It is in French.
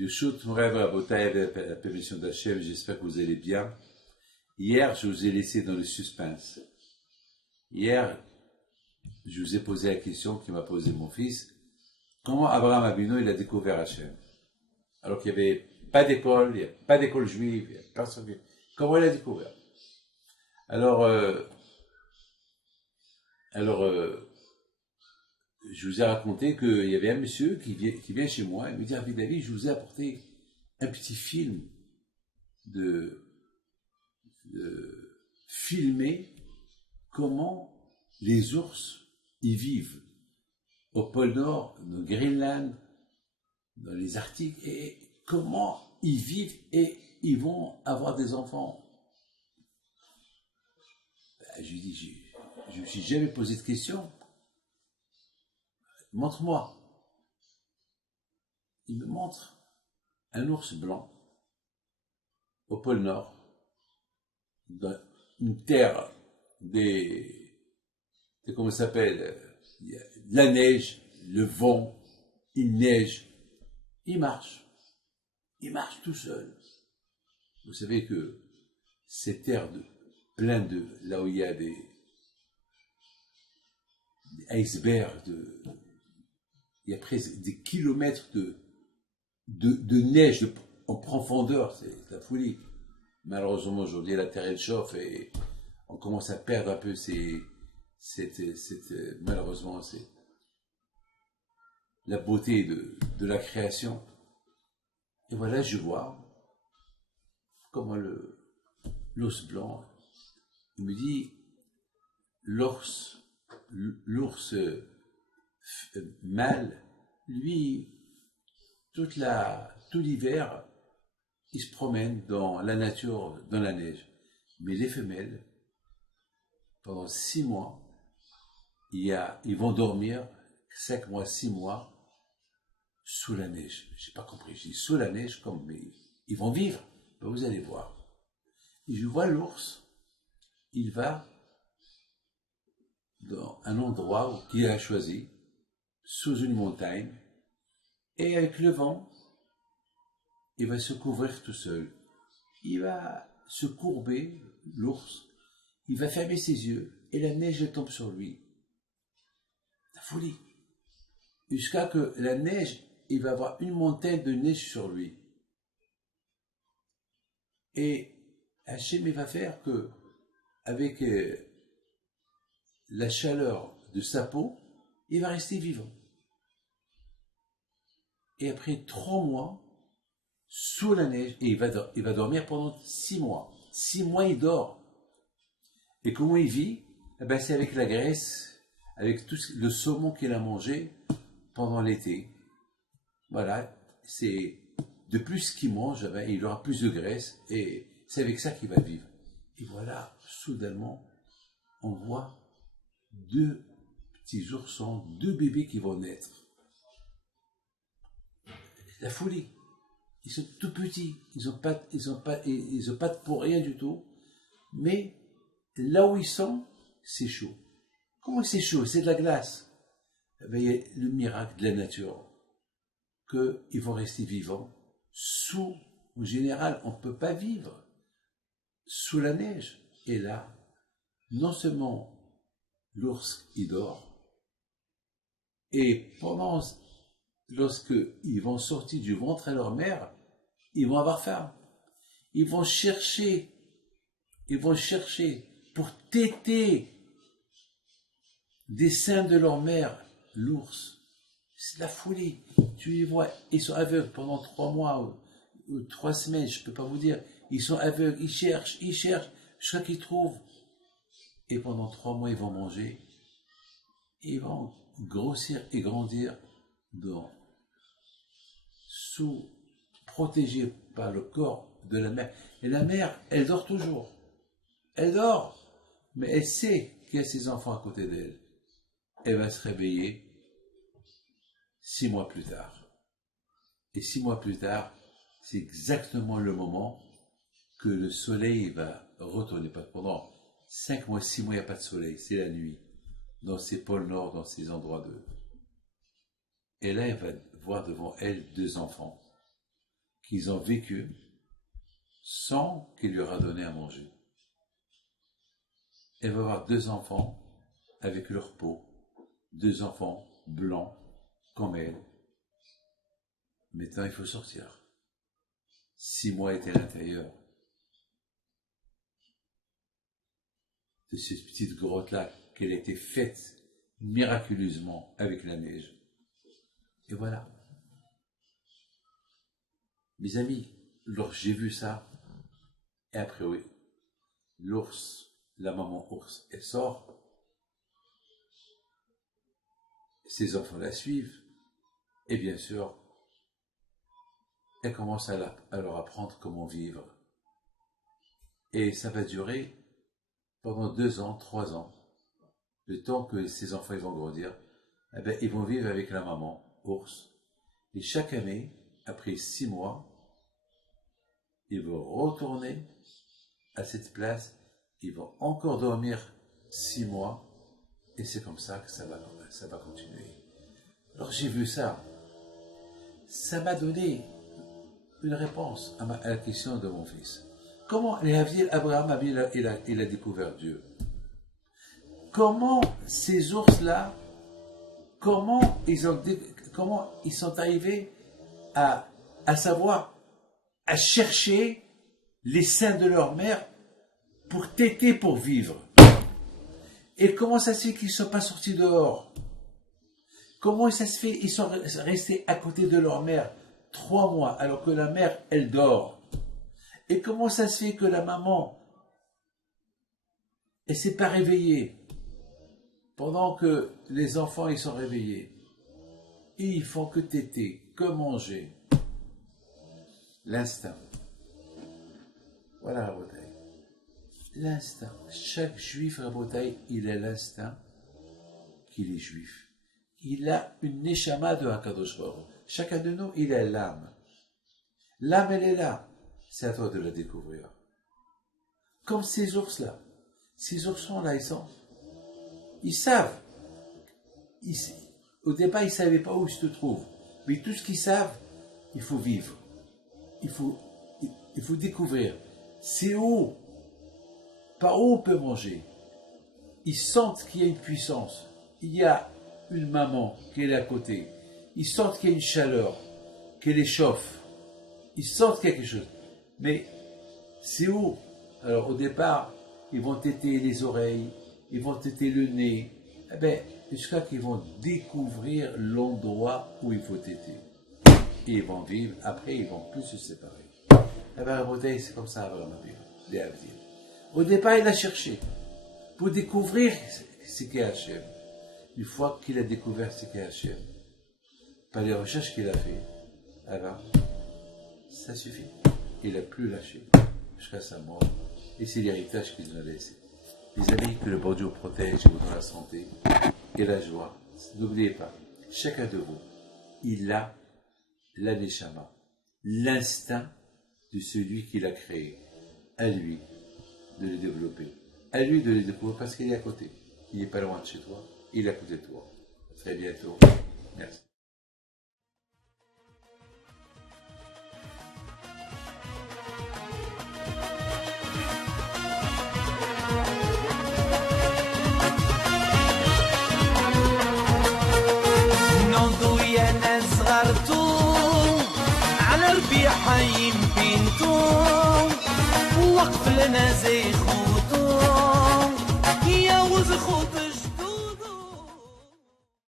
Yeshut Morev Rabotai, avec la permission d'Hachem, j'espère que vous allez bien. Hier, je vous ai laissé dans le suspense. Hier, je vous ai posé la question qui m'a posé mon fils. Comment Abraham Avinu, il a découvert Hachem? Alors qu'il n'y avait pas d'école, il n'y a pas d'école juive, il n'y a personne. Comment il a découvert? Alors, je vous ai raconté qu'il y avait un monsieur qui vient chez moi et me dit, ah, David, je vous ai apporté un petit film de filmer comment les ours y vivent au pôle Nord, au Greenland, dans les Arctiques, et comment ils vivent et ils vont avoir des enfants. Ben, je lui dis, je ne me suis jamais posé de question. Montre-moi. Il me montre un ours blanc au pôle Nord, dans une terre comment ça s'appelle, la neige, le vent, il neige, il marche tout seul. Vous savez que ces terres pleines de, là où il y a des icebergs, il y a presque des kilomètres de neige en profondeur, c'est la folie. Malheureusement, aujourd'hui, la terre elle chauffe et on commence à perdre un peu malheureusement, c'est la beauté de la création. Et voilà, je vois comment l'ours blanc, il me dit, l'ours mâle, lui, tout l'hiver, il se promène dans la nature, dans la neige. Mais les femelles, pendant 6 mois, ils vont dormir 5 mois, 6 mois, sous la neige. J'ai pas compris. Je dis sous la neige, mais ils vont vivre. Ben, vous allez voir. Et je vois l'ours, il va dans un endroit qu'il a choisi, sous une montagne, et avec le vent, il va se couvrir tout seul. Il va se courber, l'ours, il va fermer ses yeux, et la neige tombe sur lui. La folie. Jusqu'à que la neige, il va avoir une montagne de neige sur lui. Et Hachem, il va faire que, avec la chaleur de sa peau, il va rester vivant. Et après 3 mois, sous la neige, et il va dormir pendant 6 mois. 6 mois, il dort. Et comment il vit? Eh ben, c'est avec la graisse, avec tout le saumon qu'il a mangé pendant l'été. Voilà, c'est de plus qu'il mange, eh ben, il aura plus de graisse, et c'est avec ça qu'il va vivre. Et voilà, soudainement, on voit 2 petits oursons, 2 bébés qui vont naître. La folie. Ils sont tout petits, ils ont pas de peau, rien du tout. Mais là où ils sont, c'est chaud. Comment c'est chaud? C'est de la glace. Eh bien, il y a le miracle de la nature, qu'ils vont rester vivants en général, on ne peut pas vivre sous la neige. Et là, non seulement l'ours, il dort, et lorsqu'ils vont sortir du ventre à leur mère, ils vont avoir faim. Ils vont chercher pour téter des seins de leur mère, l'ours. C'est de la folie. Tu les vois, ils sont aveugles pendant 3 mois ou 3 semaines, je ne peux pas vous dire. Ils sont aveugles, ils cherchent, jusqu'à qu'ils trouvent. Et pendant 3 mois, ils vont manger. Et ils vont grossir et grandir protégés par le corps de la mère. Et la mère, elle dort toujours. Elle dort. Mais elle sait qu'il y a ses enfants à côté d'elle. Elle va se réveiller 6 mois plus tard. Et 6 mois plus tard, c'est exactement le moment que le soleil va retourner. Pendant 5 mois, 6 mois, il n'y a pas de soleil, c'est la nuit. Dans ces pôles nord, dans ces endroits de... Et là, elle va voir devant elle 2 enfants. qu'ils ont vécu sans qu'il leur a donné à manger. Elle va avoir 2 enfants avec leur peau, 2 enfants blancs comme elle. Maintenant, il faut sortir. 6 mois était à l'intérieur de cette petite grotte-là qu'elle a été faite miraculeusement avec la neige. Et voilà. Mes amis, lorsque j'ai vu ça, et après oui, l'ours, la maman ours, elle sort, ses enfants la suivent, et bien sûr, elle commence à leur apprendre comment vivre. Et ça va durer pendant 2 ans, 3 ans, le temps que ces enfants ils vont grandir, eh bien, ils vont vivre avec la maman ours. Et chaque année, après 6 mois, ils vont retourner à cette place, ils vont encore dormir 6 mois, et c'est comme ça que ça va continuer. Alors j'ai vu ça, ça m'a donné une réponse à la question de mon fils. Comment Abraham il a découvert Dieu? Comment ces ours-là, comment ils sont arrivés à savoir, à chercher les seins de leur mère pour téter, pour vivre? Et comment ça se fait qu'ils ne sont pas sortis dehors? Comment ça se fait qu'ils sont restés à côté de leur mère 3 mois alors que la mère, elle dort? Et comment ça se fait que la maman, elle s'est pas réveillée pendant que les enfants, ils sont réveillés? Et ils font que téter, que manger. L'instinct. Voilà la bataille. L'instinct. Chaque juif à la bataille, il a l'instinct qu'il est juif. Il a une neshama de Hakadosh Baruch Hu. Chacun de nous, il a l'âme. L'âme, elle est là. C'est à toi de la découvrir. Comme ces ours-là. Ces oursons-là, ils savent. Au départ, ils ne savaient pas où ils se trouvent. Mais tout ce qu'ils savent, il faut vivre. Il faut découvrir. C'est où? Par où on peut manger? Ils sentent qu'il y a une puissance. Il y a une maman qui est là à côté. Ils sentent qu'il y a une chaleur, qu'elle les chauffe. Ils sentent quelque chose. Mais c'est où? Alors au départ, ils vont téter les oreilles, ils vont téter le nez. Eh bien, jusqu'à qu'ils vont découvrir l'endroit où il faut téter. Et ils vont vivre. Après, ils vont plus se séparer. Eh bien, la bouteille, c'est comme ça, Abraham Avinu. Au départ, il a cherché pour découvrir ce qu'est Hachem. Une fois qu'il a découvert ce qu'est Hachem, par les recherches qu'il a fait, alors, ça suffit. Il n'a plus lâché jusqu'à sa mort. Et c'est l'héritage qu'il nous a laissé. Les amis, que le bon Dieu protège et vous donne la santé et la joie. N'oubliez pas, chacun de vous, il a la neshama, l'instinct de celui qui l'a créé. À lui de le développer. À lui de le découvrir parce qu'il est à côté. Il n'est pas loin de chez toi. Il est à côté de toi. À très bientôt. Merci. على ربيع حي بينتو وقف لنا زي خو